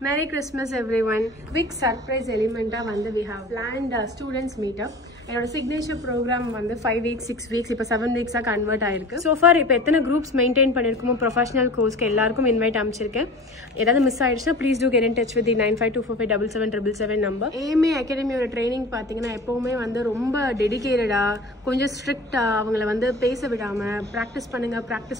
Merry Christmas everyone. Quick surprise element வந்து we have planned a students meetup. என்னோட signature program வந்து 5 weeks 6 weeks இப்போ 7 weeks-ஆ convert ஆயிருக்கு. ஸோ ஃபார் இப்போ எத்தனை குரூப்ஸ் மெயின்டைன் பண்ணியிருக்கோமோ ப்ரொஃபஷனல் கோர்ஸ்க்கு எல்லாருக்கும் இன்வைட் அமைச்சிருக்கேன். ஏதாவது மிஸ் ஆயிடுச்சுன்னா please do get in touch with 9524577777 number. AMA அகாடமியோட ட்ரைனிங் பார்த்தீங்கன்னா எப்போவுமே வந்து ரொம்ப டெடிகேட்டடாக கொஞ்சம் ஸ்ட்ரிக்டாக அவங்கள வந்து பேச விடாமல் ப்ராக்டிஸ்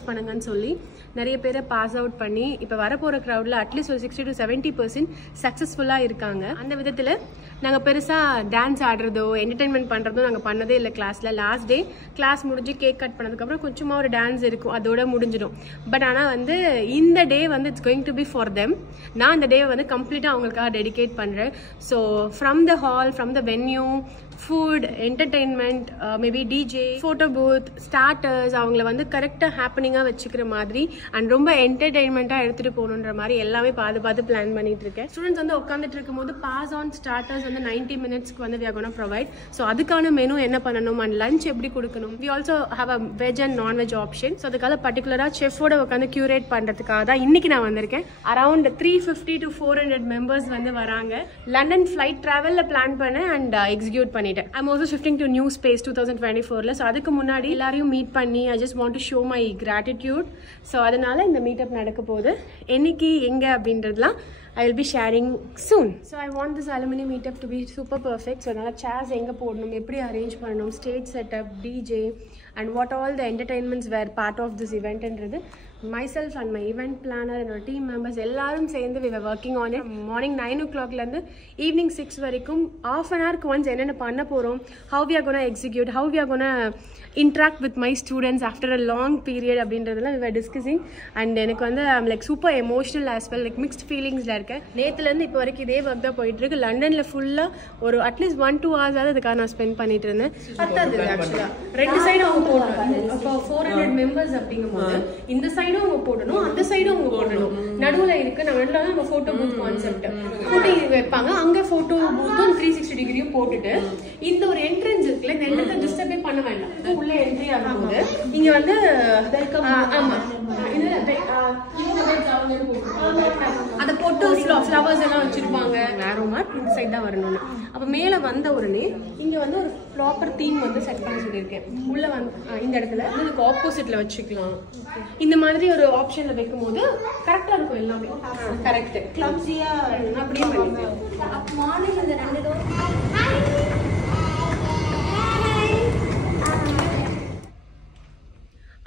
பண்ணுங்கன்னு சொல்லி நிறைய பேரை பாஸ் அவுட் பண்ணி இப்போ வரப்போகிற க்ரௌடில் அட்லீஸ்ட் ஒரு 60 to 70% சக்ஸஸ்ஃபுல்லாக இருக்காங்க. அந்த விதத்தில் நாங்கள் பெருசாக டான்ஸ் ஆடுறதோ என்டர்டெயின்மெண்ட் பண்ணுறதும் நாங்கள் பண்ணதே இல்லை. கிளாஸில் லாஸ்ட் டே கிளாஸ் முடிஞ்சு கேக் கட் பண்ணதுக்கப்புறம் கொஞ்சமாக ஒரு டான்ஸ் இருக்கும், அதோட முடிஞ்சிடும். பட் ஆனால் வந்து இந்த டே வந்து it's going to be for them. நான் அந்த டே வந்து கம்ப்ளீட்டாக அவங்களுக்காக டெடிகேட் பண்ணுறேன். So from the hall, from the venue, food, entertainment, maybe DJ, photo booth, starters, அவங்கள வந்து கரெக்டாக ஹாப்பனிங்காக வச்சுக்கிற மாதிரி அண்ட் ரொம்ப என்டர்டெயின்மெண்ட்டாக எடுத்துகிட்டு போகணுன்ற மாதிரி எல்லாமே பார்த்து பிளான் பண்ணிட்டு இருக்கேன். ஸ்டூடெண்ட்ஸ் வந்து உட்காந்துட்டு இருக்கும்போது பாஸ் ஆன் ஸ்டார்டர்ஸ் வந்து 90 minutes வந்து we are going to provide. So அதுக்கான மெனு என்ன பண்ணணும் அண்ட் லஞ்ச் எப்படி கொடுக்கணும். we also have a veg and non-veg option. So அதுக்காக பர்டிகுலராக செஃபோட உட்காந்து க்யூரேட் பண்ணுறதுக்காக தான் இன்னைக்கு நான் வந்திருக்கேன். அரௌண்ட் 350 to 400 மெம்பர்ஸ் வந்து வராங்க. லண்டன் ஃப்ளைட் ட்ராவலில் பிளான் பண்ணேன் அண்ட் எக்ஸிக்யூட் பண்ணிட்டேன். I'm also shifting to new space 2024ல. ஸோ அதுக்கு முன்னாடி எல்லாரையும் மீட் பண்ணி I just want to show my gratitude. So அதனால இந்த மீட்டப் நடக்க போகுது. என்னைக்கு எங்கே அப்படின்றதுலாம் I will be sharing soon. So I want this alumni meetup to be super perfect. So அதனால chairs எங்கே போடணும், எப்படி அரேஞ்ச் பண்ணணும், stage setup, DJ and what all the entertainments were part of this event என்றது myself and my event planner and our team members எல்லாரும் சேர்ந்து we were working on it. Morning 9 o'clockலேருந்து evening 6 வரைக்கும் half an hour once என்னென்ன பண்ண போகிறோம், how we are going to execute, how we are going to interact with my students after a long period அப்படின்றதெல்லாம் we were discussing. and எனக்கு வந்து I'm like super emotional as well, like mixed feelingsல இருக்கேன். நேற்றுலேருந்து இப்போ வரைக்கும் இதே work தான் போயிட்டுருக்கு. லண்டனில் ஃபுல்லாக ஒரு அட்லீஸ்ட் 1-2 hours அதுக்காக நான் ஸ்பெண்ட் பண்ணிட்டு இருந்தேன். பத்தாது ஆக்சுவலாக ரெண்டு சைடும் அவங்க போடணும். இப்போ 400 மெம்பர்ஸ் அப்படிங்கும்போது இந்த சைடும் அவங்க போடணும், அந்த சைடும் அவங்க போடணும். நடுவில் இருக்கு நடுவில் நம்ம ஃபோட்டோ பூத் கான்செப்ட் ஃபோட்டோ வைப்பாங்க. அங்கே ஃபோட்டோ பூத்தும் 360 டிகிரியும் போட்டுட்டு இந்த ஒரு என்ட்ரன்ஸ் இருக்குல்ல, இந்த என்ட்ரன்ஸ் டிஸ்டர்பே பண்ண வேண்டாம். உள்ள என்ட்ரி ஆகும்போது இங்க வந்து அந்த போட்டோஸ் ஃப்ளவர்ஸ் எல்லாம் வச்சிருப்பாங்க. நேரோ மார்க் இந்த சைட் தான் வரணும்னு. அப்போ மேலே வந்த உடனே இங்க வந்து ஒரு ப்ராப்பர் தீம் வந்து செட் பண்ண சொல்லியிருக்கேன். உள்ள வந்து இந்த இடத்துல இதுக்கு ஆப்போசிட்ல வச்சுக்கலாம். இந்த மாதிரி ஒரு ஆப்ஷன்ல வைக்கும் போது கரெக்டா இருக்கும் எல்லாமே. கரெக்ட் கிளம்ஸியா அப்படியே பண்ணிக்கலாம். மார்னிங் அந்த 2 door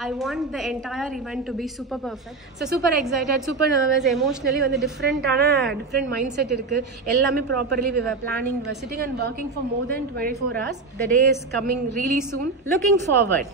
I want the entire event to be super perfect. So super excited, super nervous, emotionally வந்து different mindset இருக்கு. எல்லாமே properly we were planning, we were sitting and working for more than 24 hours. The day is coming really soon. Looking forward.